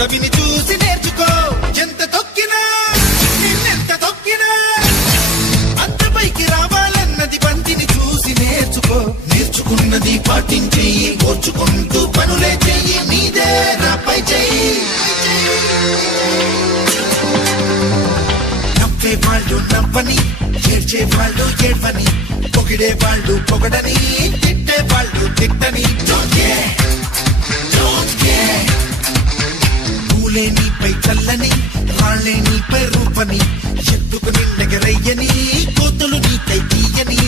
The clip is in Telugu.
పొడవిని చూసి నేర్చుకో ఎంత తొక్కినా నిన్నెంత తొక్కినా అంత పైకి రావాలన్నది బంతిని చూసి నేర్చుకో నేర్చుకున్నది పాటించేయి ఓర్చుకుంటూ పనులే చెయ్యి నీదే రాపై చెయ్యి నవ్వే వాళ్ళు నవ్వని ఏడ్చే వాళ్ళు ఏడ్వని పొగిడే వాళ్ళు పొగడని తిట్టే వాళ్ళు తిట్టని పూలే నీపై చల్లని రాళ్లే నీపై రూపని ఎత్తుకు నిన్నెగరయ్యని కోతులు నీకై తీయని